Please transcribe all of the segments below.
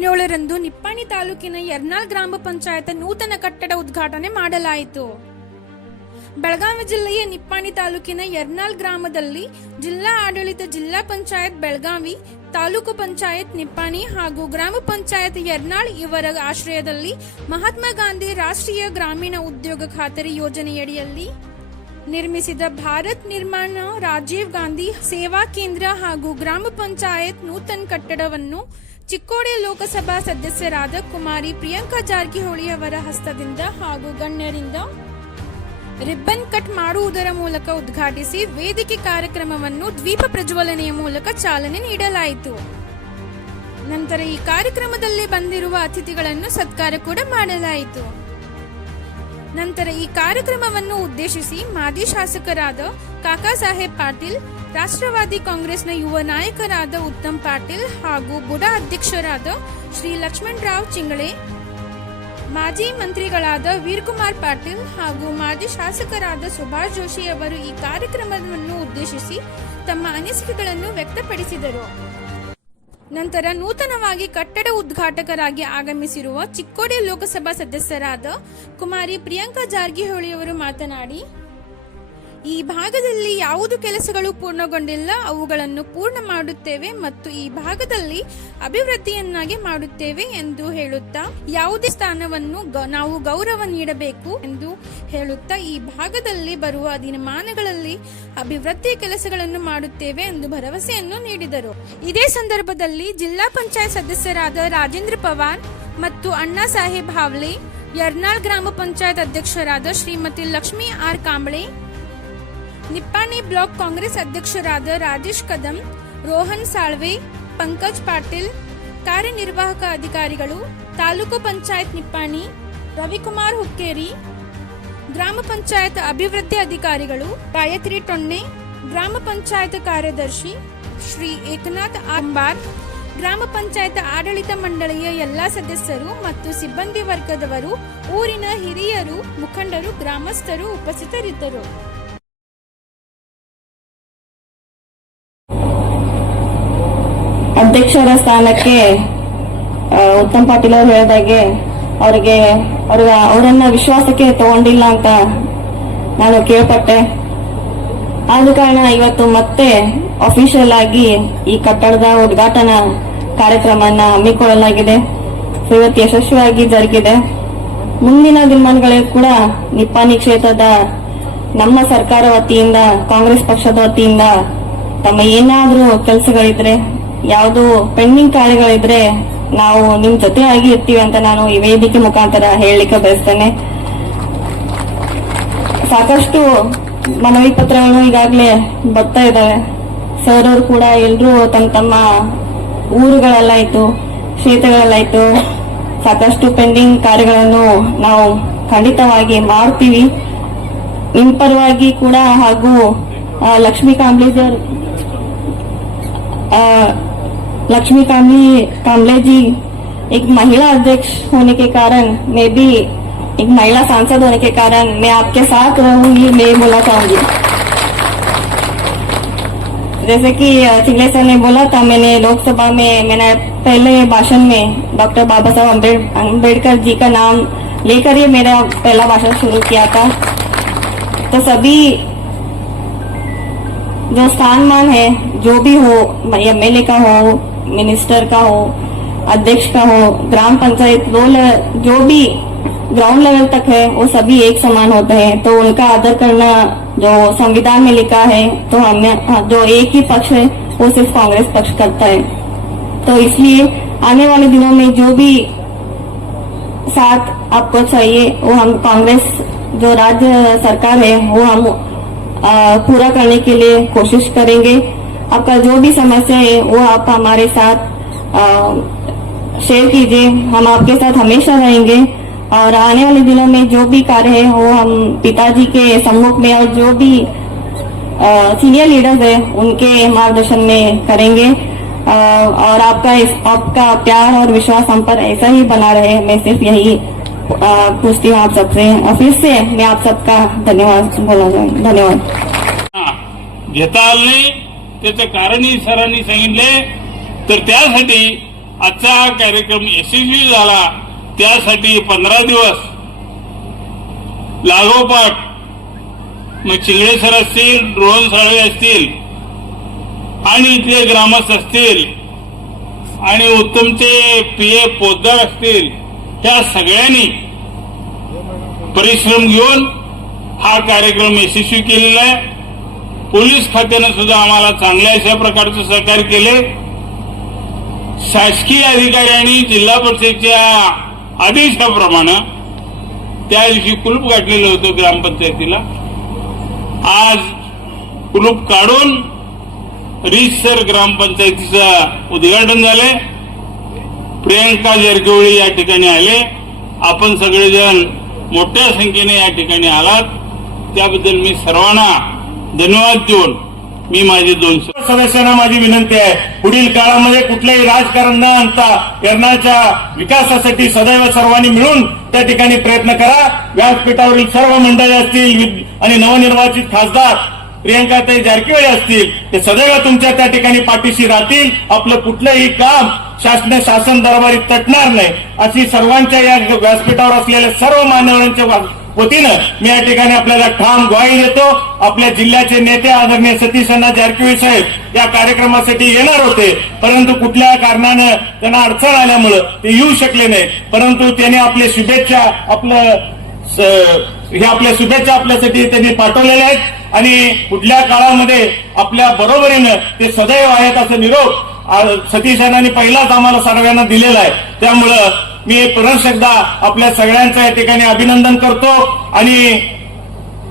17ರಂದು ನಿಪ್ಪಾಣಿ ತಾಲೂಕಿನ ಯರ್ನಾಳ್ ಗ್ರಾಮ ಪಂಚಾಯತ್ ನೂತನ ಕಟ್ಟಡ ಉದ್ಘಾಟನೆ ಮಾಡಲಾಯಿತು. ಬೆಳಗಾವಿ ಜಿಲ್ಲೆಯ ನಿಪ್ಪಾಣಿ ತಾಲೂಕಿನ ಯರ್ನಾಳ್ ಗ್ರಾಮದಲ್ಲಿ ಜಿಲ್ಲಾ ಆಡಳಿತ, ಜಿಲ್ಲಾ ಪಂಚಾಯತ್ ಬೆಳಗಾವಿ, ತಾಲೂಕು ಪಂಚಾಯತ್ ನಿಪ್ಪಾಣಿ ಹಾಗೂ ಗ್ರಾಮ ಪಂಚಾಯತ್ ಯರ್ನಾಳ್ ಇವರ ಆಶ್ರಯದಲ್ಲಿ ಮಹಾತ್ಮ ಗಾಂಧಿ ರಾಷ್ಟ್ರೀಯ ಗ್ರಾಮೀಣ ಉದ್ಯೋಗ ಖಾತರಿ ಯೋಜನೆಯಡಿಯಲ್ಲಿ ನಿರ್ಮಿಸಿದ ಭಾರತ್ ನಿರ್ಮಾಣ ರಾಜೀವ್ ಗಾಂಧಿ ಸೇವಾ ಕೇಂದ್ರ ಹಾಗೂ ಗ್ರಾಮ ಪಂಚಾಯತ್ ನೂತನ ಕಟ್ಟಡವನ್ನು ಚಿಕ್ಕೋಡಿ ಲೋಕಸಭಾ ಸದಸ್ಯರಾದ ಕುಮಾರಿ ಪ್ರಿಯಾಂಕಾ ಜಾರಕಿಹೊಳಿ ಅವರ ಹಸ್ತದಿಂದ ಹಾಗೂ ಗಣ್ಯರಿಂದ ರಿಬ್ಬನ್ ಕಟ್ ಮಾಡುವುದರ ಮೂಲಕ ಉದ್ಘಾಟಿಸಿ ವೇದಿಕೆ ಕಾರ್ಯಕ್ರಮವನ್ನು ದ್ವೀಪ ಪ್ರಜ್ವಲನೆಯ ಮೂಲಕ ಚಾಲನೆ ನೀಡಲಾಯಿತು. ನಂತರ ಈ ಕಾರ್ಯಕ್ರಮದಲ್ಲಿ ಬಂದಿರುವ ಅತಿಥಿಗಳನ್ನು ಸತ್ಕಾರ ಕೂಡ ಮಾಡಲಾಯಿತು. ನಂತರ ಈ ಕಾರ್ಯಕ್ರಮವನ್ನು ಉದ್ದೇಶಿಸಿ ಮಾಜಿ ಶಾಸಕರಾದ ಕಾಕಾ ಸಾಹೇಬ್ ಪಾಟೀಲ್, ರಾಷ್ಟ್ರವಾದಿ ಕಾಂಗ್ರೆಸ್ನ ಯುವ ನಾಯಕರಾದ ಉತ್ತಮ್ ಪಾಟೀಲ್ ಹಾಗೂ ಬುಡಾ ಅಧ್ಯಕ್ಷರಾದ ಶ್ರೀ ಲಕ್ಷ್ಮಣರಾವ್ ಚಿಂಗಳೆ, ಮಾಜಿ ಮಂತ್ರಿಗಳಾದ ವೀರಕುಮಾರ್ ಪಾಟೀಲ್ ಹಾಗೂ ಮಾಜಿ ಶಾಸಕರಾದ ಸುಭಾಷ್ ಜೋಶಿ ಅವರು ಈ ಕಾರ್ಯಕ್ರಮವನ್ನು ಉದ್ದೇಶಿಸಿ ತಮ್ಮ ಅನಿಸಿಕೆಗಳನ್ನು ವ್ಯಕ್ತಪಡಿಸಿದರು. ನಂತರ ನೂತನವಾಗಿ ಕಟ್ಟಡ ಉದ್ಘಾಟಕರಾಗಿ ಆಗಮಿಸಿರುವ ಚಿಕ್ಕೋಡಿ ಲೋಕಸಭಾ ಸದಸ್ಯರಾದ ಕುಮಾರಿ ಪ್ರಿಯಾಂಕಾ ಜಾರಕಿಹೊಳಿ ಅವರು ಮಾತನಾಡಿ, ಈ ಭಾಗದಲ್ಲಿ ಯಾವುದು ಕೆಲಸಗಳು ಪೂರ್ಣಗೊಂಡಿಲ್ಲ ಅವುಗಳನ್ನು ಪೂರ್ಣ ಮಾಡುತ್ತೇವೆ ಮತ್ತು ಈ ಭಾಗದಲ್ಲಿ ಅಭಿವೃದ್ಧಿಯನ್ನಾಗಿ ಮಾಡುತ್ತೇವೆ ಎಂದು ಹೇಳುತ್ತಾ, ಯಾವುದೇ ಸ್ಥಾನವನ್ನು ನಾವು ಗೌರವ ನೀಡಬೇಕು ಎಂದು ಹೇಳುತ್ತಾ ಈ ಭಾಗದಲ್ಲಿ ಬರುವ ದಿನಮಾನಗಳಲ್ಲಿ ಅಭಿವೃದ್ಧಿ ಕೆಲಸಗಳನ್ನು ಮಾಡುತ್ತೇವೆ ಎಂದು ಭರವಸೆಯನ್ನು ನೀಡಿದರು. ಇದೇ ಸಂದರ್ಭದಲ್ಲಿ ಜಿಲ್ಲಾ ಪಂಚಾಯತ್ ಸದಸ್ಯರಾದ ರಾಜೇಂದ್ರ ಪವಾರ್ ಮತ್ತು ಅಣ್ಣಾ ಸಾಹೇಬ್ ಹಾವ್ಲೆ, ಯರ್ನಾಳ್ ಗ್ರಾಮ ಪಂಚಾಯತ್ ಅಧ್ಯಕ್ಷರಾದ ಶ್ರೀಮತಿ ಲಕ್ಷ್ಮೀ ಆರ್ ಕಾಂಬಳೆ, ನಿಪ್ಪಾಣಿ ಬ್ಲಾಕ್ ಕಾಂಗ್ರೆಸ್ ಅಧ್ಯಕ್ಷರಾದ ರಾಜೇಶ್ ಕದಂ, ರೋಹನ್ ಸಾಳ್ವೆ, ಪಂಕಜ್ ಪಾಟೀಲ್, ಕಾರ್ಯನಿರ್ವಾಹಕ ಅಧಿಕಾರಿಗಳು, ತಾಲೂಕು ಪಂಚಾಯತ್ ನಿಪ್ಪಾಣಿ ರವಿಕುಮಾರ್ ಹುಕ್ಕೇರಿ, ಗ್ರಾಮ ಪಂಚಾಯತ್ ಅಭಿವೃದ್ಧಿ ಅಧಿಕಾರಿಗಳು ಗಾಯತ್ರಿ ಟೊಣ್ಣೆ, ಗ್ರಾಮ ಪಂಚಾಯತ್ ಕಾರ್ಯದರ್ಶಿ ಶ್ರೀ ಏಕನಾಥ್ ಅಂಬಾರ್, ಗ್ರಾಮ ಪಂಚಾಯತ್ ಆಡಳಿತ ಮಂಡಳಿಯ ಎಲ್ಲಾ ಸದಸ್ಯರು ಮತ್ತು ಸಿಬ್ಬಂದಿ ವರ್ಗದವರು, ಊರಿನ ಹಿರಿಯರು, ಮುಖಂಡರು, ಗ್ರಾಮಸ್ಥರು ಉಪಸ್ಥಿತರಿದ್ದರು. ಅಧ್ಯಕ್ಷರ ಸ್ಥಾನಕ್ಕೆ ಉತ್ತಮ್ ಪಾಟೀಲ್ ಅವರು ಹೇಳಿದಾಗೆ ಅವರನ್ನ ವಿಶ್ವಾಸಕ್ಕೆ ತಗೊಂಡಿಲ್ಲ ಅಂತ ನಾನು ಕೇಳ್ಪಟ್ಟೆ. ಆದ ಕಾರಣ ಇವತ್ತು ಮತ್ತೆ ಅಫಿಷಿಯಲ್ ಆಗಿ ಈ ಕಟ್ಟಡದ ಉದ್ಘಾಟನಾ ಕಾರ್ಯಕ್ರಮನ ಹಮ್ಮಿಕೊಳ್ಳಲಾಗಿದೆ. ಇವತ್ತು ಯಶಸ್ವಿಯಾಗಿ ಜರುಗಿದೆ. ಮುಂದಿನ ದಿನಮಾನಗಳಿಗೂ ಕೂಡ ನಿಪ್ಪಾಣಿ ಕ್ಷೇತ್ರದ ನಮ್ಮ ಸರ್ಕಾರ ವತಿಯಿಂದ, ಕಾಂಗ್ರೆಸ್ ಪಕ್ಷದ ವತಿಯಿಂದ ತಮ್ಮ ಏನಾದ್ರೂ ಕೆಲಸಗಳಿದ್ರೆ, ಯಾವುದು ಪೆಂಡಿಂಗ್ ಕಾರ್ಯಗಳಿದ್ರೆ ನಾವು ನಿಮ್ ಜೊತೆ ಆಗಿ ಇರ್ತೀವಿ ಅಂತ ನಾನು ಈ ವೇದಿಕೆ ಮುಖಾಂತರ ಹೇಳಲಿಕ್ಕೆ ಬಯಸ್ತೇನೆ. ಸಾಕಷ್ಟು ಮನವಿ ಪತ್ರಗಳು ಈಗಾಗಲೇ ಬರ್ತಾ ಇದಾವೆ. ಸರ್ ಅವರು ಕೂಡ ಎಲ್ರೂ ತಮ್ಮ ತಮ್ಮ ಊರುಗಳಲ್ಲಾಯ್ತು, ಕ್ಷೇತ್ರಗಳಲ್ಲಾಯ್ತು ಸಾಕಷ್ಟು ಪೆಂಡಿಂಗ್ ಕಾರ್ಯಗಳನ್ನು ನಾವು ಖಂಡಿತವಾಗಿ ಮಾಡ್ತೀವಿ. ನಿಮ್ ಪರವಾಗಿ ಕೂಡ ಹಾಗೂ लक्ष्मी कांबले जी एक महिला अध्यक्ष होने के कारण, मैं भी एक महिला सांसद होने के कारण मैं आपके साथ रहूंगी, मैं बोला चाहूंगी. जैसे कि चिंगले सर ने बोला था, मैंने लोकसभा में मैंने पहले भाषण में डॉक्टर बाबा साहब अम्बेडकर जी का नाम लेकर ही मेरा पहला भाषण शुरू किया था. तो सभी जो स्थानमान है, जो भी हो, एमएलए का हो, मिनिस्टर का हो, अध्यक्ष का हो, ग्राम पंचायत जो भी ग्राउंड लेवल तक है, वो सभी एक समान होते हैं. तो उनका आदर करना जो संविधान में लिखा है, तो हमें जो एक ही पक्ष है वो सिर्फ कांग्रेस पक्ष करता है. तो इसलिए आने वाले दिनों में जो भी साथ आपको चाहिए वो हम कांग्रेस जो राज्य सरकार है वो हम पूरा करने के लिए कोशिश करेंगे. आपका जो भी समस्या है वो आप हमारे साथ शेयर कीजिए, हम आपके साथ हमेशा रहेंगे. और आने वाले दिनों में जो भी कार्य है वो हम पिताजी के सम्मुख में और जो भी सीनियर लीडर्स है उनके मार्गदर्शन में करेंगे. और आपका प्यार और विश्वास हम पर ऐसा ही बना रहे. मैं सिर्फ यही पूछती हूँ आप सबसे, और फिर से मैं आप सबका धन्यवाद बोलना चाहूँगी. धन्यवाद. घेता आलं नाही त्याचं कारणही सरांनी सांगितले. तर त्यासाठी आजचा हा कार्यक्रम यशस्वी झाला त्यासाठी 15 दिवस लागोपाठ मग चिंगळे सर असतील, रोहन साळवे असतील आणि इथले ग्रामस्थ असतील आणि उत्तमचे पीए पोद्दार असतील, त्या सगळ्यांनी परिश्रम घेऊन हा कार्यक्रम यशस्वी केलेला आहे. पोलीस खात्यानं सुद्धा आम्हाला चांगल्या अशा प्रकारचं सहकार्य केले. शासकीय अधिकाऱ्यांनी जिल्हा परिषदेच्या आदेशाप्रमाणे त्या दिवशी कुलूप गाठलेलं होतं ग्रामपंचायतीला. आज कुलूप काढून रीतसर ग्रामपंचायतीचं उद्घाटन झालंय. प्रियंका जारकिहोळी या ठिकाणी आले. आपण सगळेजण मोठ्या संख्येने या ठिकाणी आलात त्याबद्दल मी सर्वांना धन्यवाद देऊन मी माझे 2 सदस्यांना माझी विनंती आहे, पुढील काळामध्ये कुठलेही राजकारण न आणता यरणाच्या विकासासाठी सदैव सर्वांनी मिळून त्या ठिकाणी प्रयत्न करा. व्यासपीठावरील सर्व मंडळी असतील आणि नवनिर्वाचित खासदार प्रियंकाताई जारकिहोळी असतील, ते सदैव तुमच्या त्या ठिकाणी पाठीशी राहतील. आपलं कुठलंही काम शासन दरबारी तटणार नाही अशी सर्वांच्या या व्यासपीठावर असलेल्या सर्व मान्यवरांच्या वतीनं मी या ठिकाणी आपल्याला ठाम ग्वाही देतो. आपल्या जिल्ह्याचे नेते आदरणीय सतीश अण्णा जारकिहोळी साहेब या कार्यक्रमासाठी येणार होते, परंतु कुठल्या कारणानं त्यांना अडचण आल्यामुळं ते येऊ शकले नाही. परंतु त्यांनी आपल्या शुभेच्छा आपल्यासाठी त्यांनी पाठवलेल्या आहेत आणि पुढल्या काळामध्ये आपल्या बरोबरीनं ते सदैव आहेत असं निरोप सतीश अण्णांनी पहिलाच आम्हाला सर्वांना दिलेला आहे. त्यामुळं मी पुन्हा एकदा आपल्या सगळ्यांचं या ठिकाणी अभिनंदन करतो आणि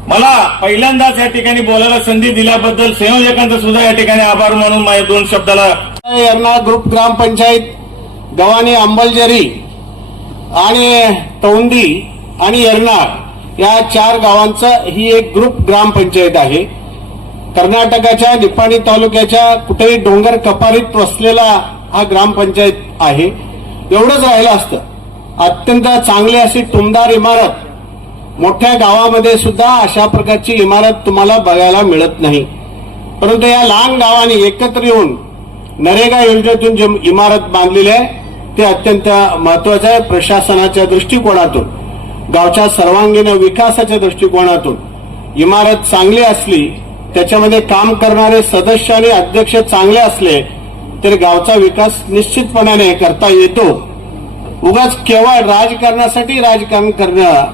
मला पहिल्यांदाच या ठिकाणी बोलायला संधी दिल्याबद्दल संयोजकांचा सुद्धा या ठिकाणी आभार मानून माझ्या 2 शब्दाला. यरनाळ ग्रुप ग्रामपंचायत गव्हाणे, अंबलझरी आणि तौंडी आणि यरनाळ या 4 गावांचं ही एक ग्रुप ग्रामपंचायत आहे. कर्नाटकाच्या निपाणी तालुक्याच्या कुठेही डोंगर कपारीत वसलेला हा ग्रामपंचायत आहे. एवढंच राहिलं असतं. अत्यंत चांगली अशी टुमदार इमारत मोठ्या गावामध्ये सुद्धा अशा प्रकारची इमारत तुम्हाला बघायला मिळत नाही. परंतु या लहान गावांनी एकत्र येऊन नरेगा योजनेतून जी इमारत बांधलेली आहे ते अत्यंत महत्वाचं आहे. प्रशासनाच्या दृष्टिकोनातून, गावच्या सर्वांगीण विकासाच्या दृष्टिकोनातून इमारत चांगली असली, त्याच्यामध्ये काम करणारे सदस्य आणि अध्यक्ष चांगले असले तर गावचा विकास निश्चितपणाने करता येतो. उगाच केवळ राजकारणासाठी राजकारण करणं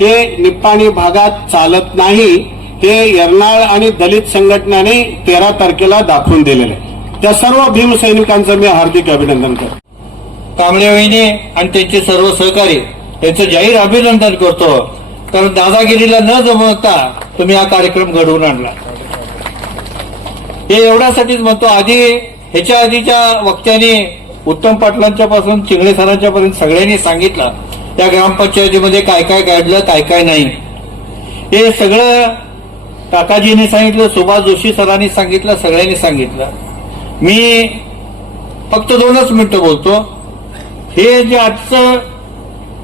हे निपाणी भागात चालत नाही. हे यरनाळ आणि दलित संघटनाने 13 तारखेला दाखवून दिलेलं आहे. त्या सर्व भीमसैनिकांचं मी हार्दिक अभिनंदन करतो. कांबळे वहिनी आणि त्यांचे सर्व सहकारी यांचं जाहीर अभिनंदन करतो. कारण दादागिरीला न जमवता तुम्ही हा कार्यक्रम घडवून आणला. हे एवढ्यासाठीच म्हणतो. आधी ह्याच्या आधीच्या वक्त्यांनी उत्तम पाटलांच्या पासून चिंगळे सरांच्या पर्यंत सगळ्यांनी सांगितलं या ग्रामपंचायतीमध्ये काय काय घडलं, काय काय नाही. हे सगळं काकाजीने सांगितलं, सुभाष जोशी सरांनी सांगितलं, सगळ्यांनी सांगितलं. मी फक्त 2च मिनिटं बोलतो. हे जे आजचं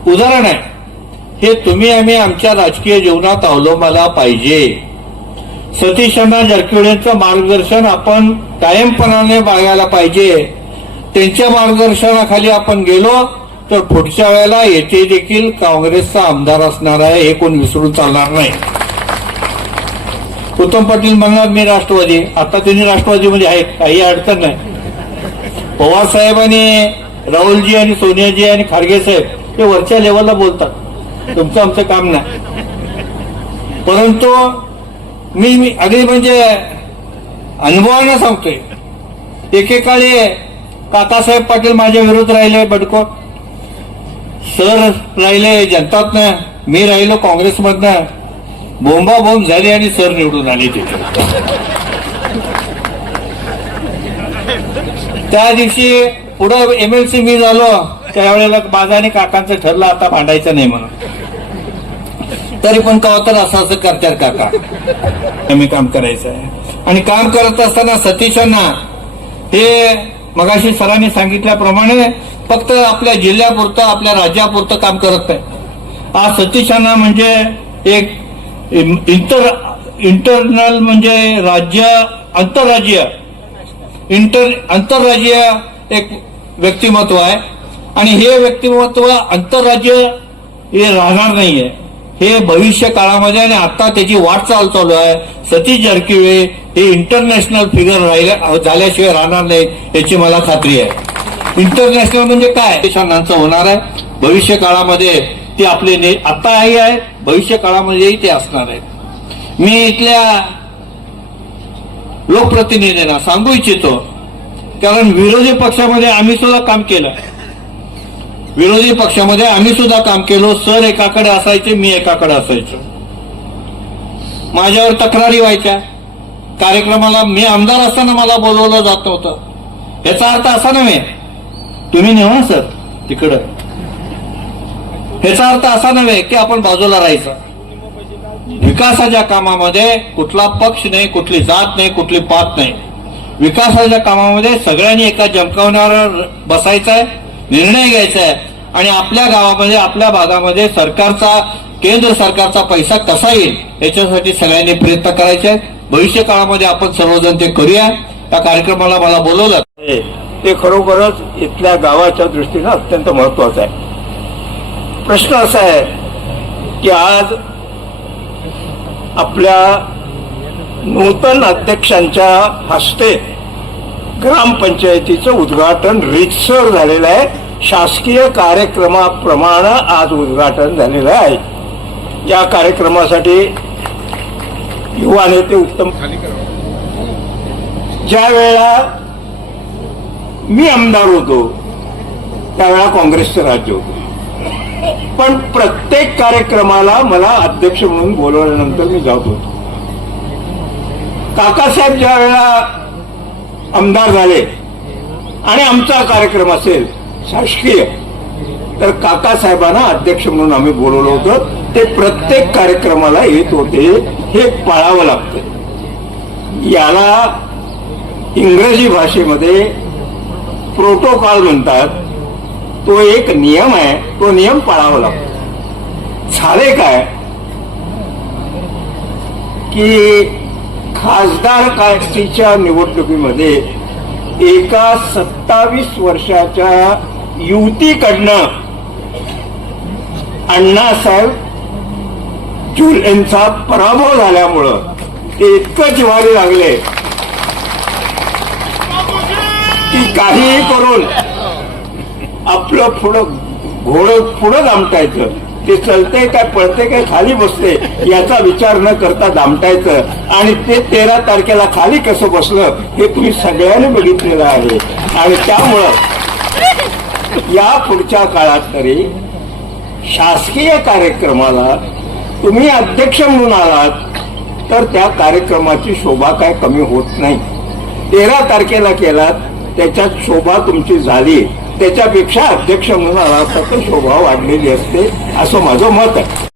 उदाहरण आहे हे तुम्ही आम्ही आमच्या राजकीय जीवनात अवलंबायला पाहिजे. सतीश अण्णा जारकिहोळींचं मार्गदर्शन आपण कायमपणाने बाळगायला पाहिजे. त्यांच्या मार्गदर्शनाखाली आपण गेलो तर पुढच्या वेळेला येथे देखील काँग्रेसचा आमदार असणार आहे, हे कोण विसरून चालणार नाही. उत्तम पाटील म्हणणार मी राष्ट्रवादी, आता त्यांनी राष्ट्रवादीमध्ये आहेत, काही अडचण नाही. पवार साहेब आणि राहुलजी आणि सोनियाजी आणि खारगे साहेब हे वरच्या लेवलला बोलतात, तुमचं आमचं काम नाही. परंतु मी अगदी म्हणजे अनुभवानं सांगतोय, एकेकाळी काकासाहेब पाटील माझ्या विरोध राहिले बडकोट, सर राहिले जनतातनं, मी राहिलो काँग्रेसमधनं. बोंबाबोंब झाली आणि सर निवडून आले तिथे. त्या दिवशी पुढं MLC मी झालो त्यावेळेला माझं आणि काकांचं ठरलं आता भांडायचं नाही म्हणून. तरी पण का तर असं करतात काका, आम्ही काम करायचं आहे. आणि काम करत असताना सतीशांना हे मगाशी सरांनी सांगितल्याप्रमाणे फक्त आपल्या जिल्ह्यापुरतं आपल्या राज्यापुरतं काम करत नाही. आज सतीशांना म्हणजे एक इंटरनल म्हणजे आंतरराज्यीय एक व्यक्तिमत्व आहे आणि हे व्यक्तिमत्व आंतरराज्य हे राहणार नाहीये. हे भविष्य काळामध्ये आणि आता त्याची वाटचाल चालू आहे. सतीश जारकिहोळी हे इंटरनॅशनल फिगर झाल्याशिवाय राहणार नाही याची मला खात्री आहे. इंटरनॅशनल म्हणजे काय देशांचं होणार आहे. भविष्य काळामध्ये ते आपले आताही आहेत, भविष्य काळामध्येही ते असणार आहेत. मी इथल्या लोकप्रतिनिधींना सांगू इच्छितो, कारण विरोधी पक्षामध्ये आम्ही सुद्धा काम केलं. विरोधी पक्षामध्ये आम्ही सुद्धा काम केलो. सर एकाकडे असायचे, मी एकाकडे असायचो. माझ्यावर तक्रारी व्हायच्या. कार्यक्रमाला मी आमदार असताना मला बोलवलं जात नव्हतं. याचा अर्थ असा नव्हे तुम्ही नेवा सर तिकडं, ह्याचा अर्थ असा नव्हे की आपण बाजूला राहायचं. विकासाच्या कामामध्ये कुठला पक्ष नाही, कुठली जात नाही, कुठली पात नाही. विकासाच्या कामामध्ये सगळ्यांनी एका जमकावण्यावर बसायचं आहे, निर्णय घ्यायचा आहे आणि आपल्या गावामध्ये आपल्या भागामध्ये सरकारचा केंद्र सरकारचा पैसा कसा येईल याच्यासाठी सगळ्यांनी प्रयत्न करायचे आहेत. भविष्य काळामध्ये आपण सर्वजण ते करूया. त्या कार्यक्रमाला मला बोलवलं ते खरोखरच इथल्या गावाच्या दृष्टीनं अत्यंत महत्वाचं आहे. प्रश्न असा आहे की आज आपल्या नूतन अध्यक्षांच्या हस्ते ग्रामपंचायतीचं उद्घाटन रीतसर झालेलं आहे. शासकीय कार्यक्रमाप्रमाणे आज उद्घाटन झालेलं आहे. या कार्यक्रमासाठी युवा नेते उत्तम, ज्या वेळेला मी आमदार होतो त्यावेळेला काँग्रेसचं राज्य होतं, पण प्रत्येक कार्यक्रमाला मला अध्यक्ष म्हणून बोलवल्यानंतर मी जात होतो. काकासाहेब ज्या वेळेला आमदार झाले आणि आमचा कार्यक्रम असेल शासकीय तर काकासाहेबांना अध्यक्ष म्हणून आम्ही बोलवलं होतं. ते प्रत्येक कार्यक्रमाला येत होते. हे पाळावं लागतं. याला इंग्रजी भाषेमध्ये प्रोटोकॉल म्हणतात. तो एक नियम आहे, तो नियम पाळावा लागतो. झाले काय की खासदार कास्तीच्या निवडणुकीमध्ये एका 27 वर्षाच्या युवतीकडनं अण्णासाहेब यांचा पराभव झाल्यामुळं ते इतकं जिव्हारी लागले की काहीही करून आपलं घोडं पुढं दामटायचं. ते चलते काय पळते काय खाली बसते याचा विचार न करता दामटायचं आणि ते 13 तारखेला खाली कसं बसलं हे तुम्ही सगळ्यांनी बघितलेलं आहे. आणि त्यामुळं या पुढच्या काळात तरी शासकीय कार्यक्रमाला तुम्ही अध्यक्ष म्हणून आलात तर त्या कार्यक्रमाची शोभा काय कमी होत नाही. 13 तारखेला केलात त्याच्यात शोभा तुमची झाली, त्याच्यापेक्षा अध्यक्ष म्हणून आला तर शोभा वाढलेली असते असं माझं मत आहे.